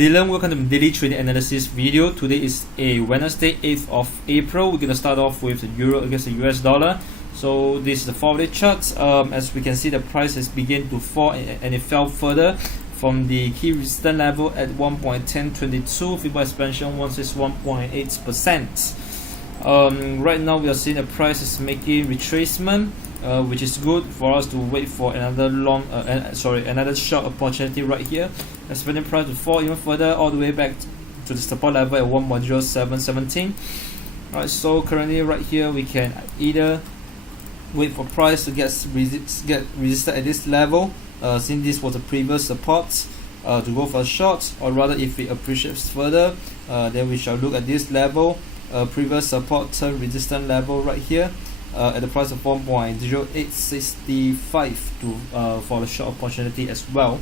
Dylan, welcome to the daily trading analysis video. Today is a Wednesday, 8th of April. We're going to start off with the euro against the US dollar. So this is the 4-day chart. As we can see, the price has begun to fall and it fell further from the key resistance level at 1.1022. Fibonacci expansion 161.8%. Right now we are seeing the price is making retracement, which is good for us to wait for another another short opportunity right here. Expecting price to fall even further all the way back to the support level at 1.0717. Alright, so currently right here we can either wait for price to get resisted at this level, since this was the previous support, to go for a short, or rather if it appreciates further, then we shall look at this level, previous support turn resistance level right here, at the price of 1.0865 for the short opportunity as well.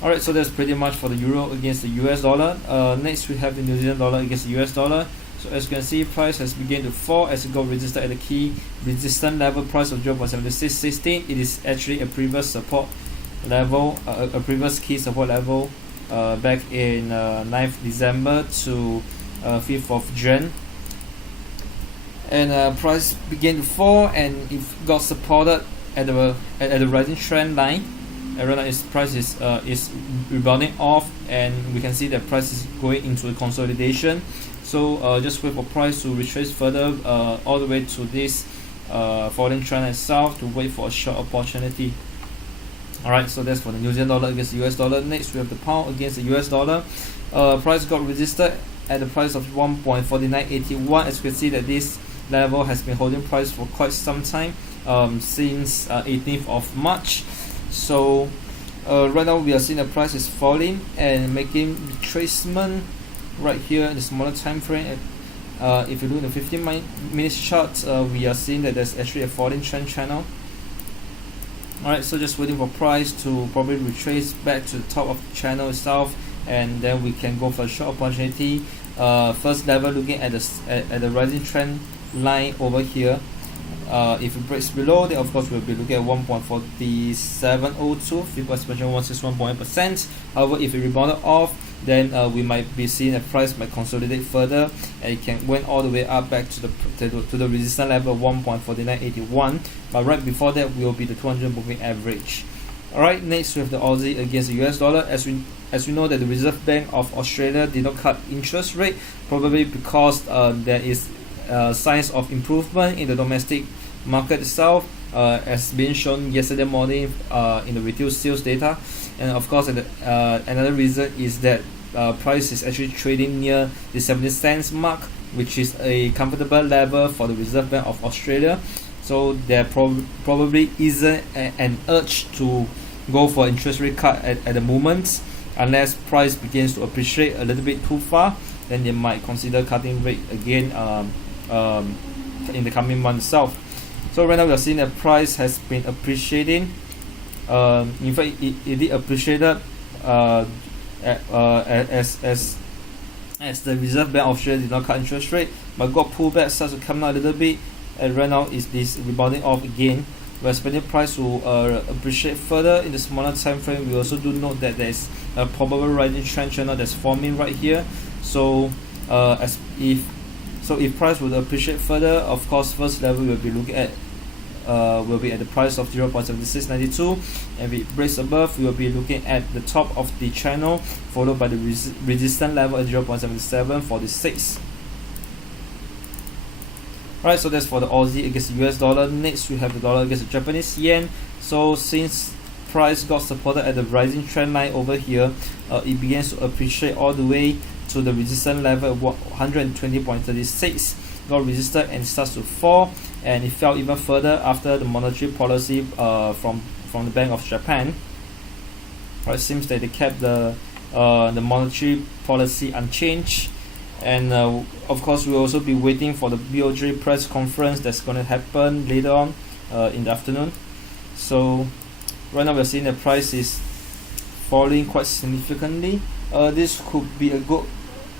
Alright, so that's pretty much for the euro against the US dollar. Next we have the New Zealand dollar against the US dollar. So as you can see, price has begun to fall as it got resisted at the key resistance level price of 0.7616. It is actually a previous support level, a previous key support level back in 9th December to 5th of Jan. And price began to fall and it got supported at the rising trend line. And right now its price is rebounding off, and we can see that price is going into a consolidation. So just wait for price to retrace further all the way to this falling trend line south to wait for a short opportunity. Alright, so that's for the New Zealand dollar against the US dollar. Next we have the pound against the US dollar. Price got resisted at the price of 1.4981. As you can see that this level has been holding price for quite some time, since 18th of March. So right now we are seeing the price is falling and making retracement right here in the smaller time frame. If you look at the 15 minutes chart, we are seeing that there's actually a falling trend channel. Alright, so just waiting for price to probably retrace back to the top of the channel itself, and then we can go for a short opportunity. First level, looking at the rising trend line over here. If it breaks below, then of course we'll be looking at 1.4702, Fibonacci expansion 161.8%. However, if it rebounded off, then we might be seeing a price might consolidate further, and it can went all the way up back to the resistance level of 1.4981. But right before that will be the 200 moving average. Alright, next we have the Aussie against the US dollar. As we know that the Reserve Bank of Australia did not cut interest rate, probably because there is signs of improvement in the domestic market itself, as been shown yesterday morning in the retail sales data. And of course another reason is that price is actually trading near the 70 cents mark, which is a comfortable level for the Reserve Bank of Australia. So there probably isn't an urge to go for interest rate cut at the moment, unless price begins to appreciate a little bit too far. Then they might consider cutting rate again in the coming month itself. So right now we are seeing that price has been appreciating. In fact, it did appreciated as the Reserve Bank of Australia did not cut interest rate, but got pulled back, starts to come out a little bit, and right now is this rebounding off again. We're expecting price to appreciate further in the smaller time frame. We also do note that there is a probable rising trend channel that's forming right here. So if price would appreciate further, of course first level we'll be looking at will be at the price of 0.7692, and if it breaks above, we will be looking at the top of the channel, followed by the resistance level at 0.7746. Alright, so that's for the Aussie against the US dollar. Next we have the dollar against the Japanese yen. So since price got supported at the rising trend line over here, it begins to appreciate all the way to the resistance level of 120.36, got resisted and starts to fall, and it fell even further after the monetary policy from the Bank of Japan. It seems that they kept the monetary policy unchanged, and of course we'll also be waiting for the BOJ press conference that's going to happen later on in the afternoon. So right now we're seeing the price is falling quite significantly. This could be a good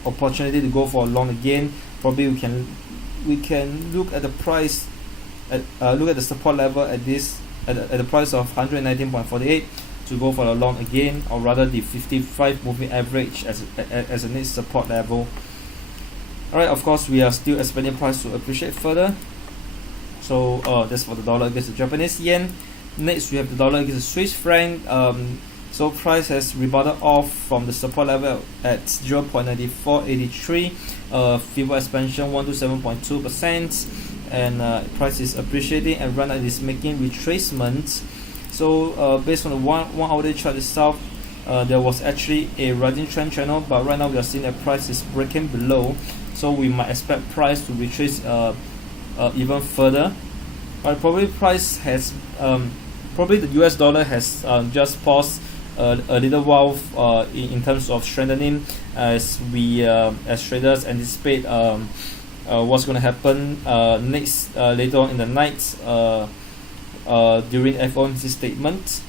opportunity to go for a long again. Probably we can look at the price look at the support level at the price of 119.48 to go for the long again, or rather the 55 moving average as a next support level. Alright, of course we are still expecting price to appreciate further. So that's for the dollar against the Japanese yen. Next we have the dollar against the Swiss franc. So price has rebounded off from the support level at 0.9483, feeble expansion 127.2%, and price is appreciating, and right now it is making retracement. So based on the one hour chart itself, there was actually a rising trend channel, but right now we are seeing that price is breaking below, so we might expect price to retrace even further. But probably price has probably the US dollar has just paused a little while in terms of strengthening, as we as traders anticipate what's going to happen next later on in the night during FOMC statement.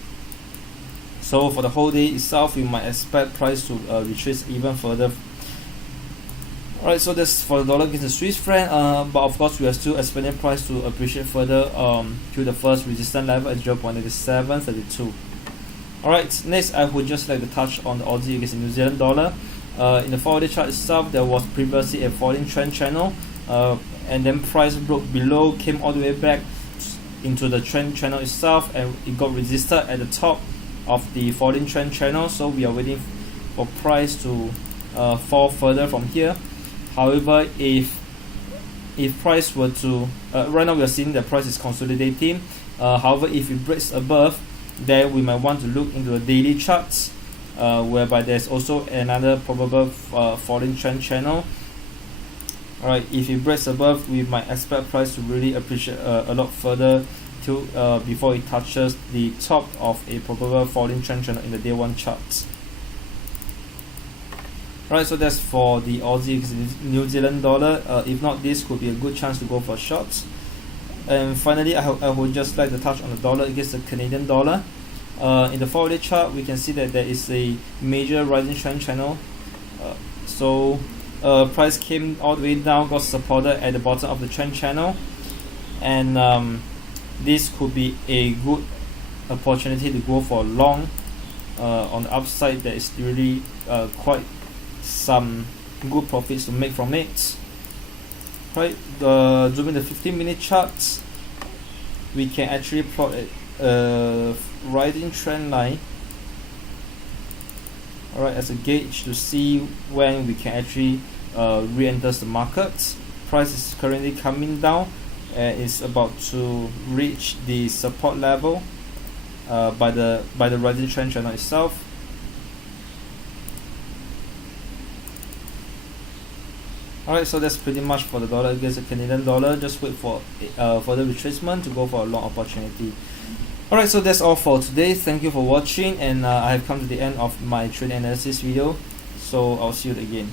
So for the whole day itself, we might expect price to retrace even further. Alright, so that's for the dollar against the Swiss franc, but of course we are still expecting price to appreciate further to the first resistance level at 0.8732. Alright, next I would just like to touch on the Aussie against the New Zealand dollar. In the 4-day chart itself, there was previously a falling trend channel, and then price broke below, came all the way back into the trend channel itself, and it got resisted at the top of the falling trend channel. So we are waiting for price to fall further from here. However, if price were to right now we are seeing the price is consolidating. However, if it breaks above, then we might want to look into the daily charts, whereby there's also another probable falling trend channel. Alright, if it breaks above, we might expect price to really appreciate a lot further till before it touches the top of a probable falling trend channel in the day one charts. Alright, so that's for the Aussie New Zealand dollar. If not, this could be a good chance to go for shorts. And finally, I would just like to touch on the dollar against the Canadian dollar. In the 4-day chart, we can see that there is a major rising trend channel. Price came all the way down, got supported at the bottom of the trend channel, and this could be a good opportunity to go for long. On the upside, there is really quite some good profits to make from it. Right, zooming the 15-minute charts, we can actually plot a rising trend line, alright, as a gauge to see when we can actually re-enter the market. Price is currently coming down and is about to reach the support level by the rising trend channel itself. Alright, so that's pretty much for the dollar against the Canadian dollar. Just wait for further retracement to go for a long opportunity. Alright, so that's all for today. Thank you for watching, and I have come to the end of my trade analysis video. So I'll see you again.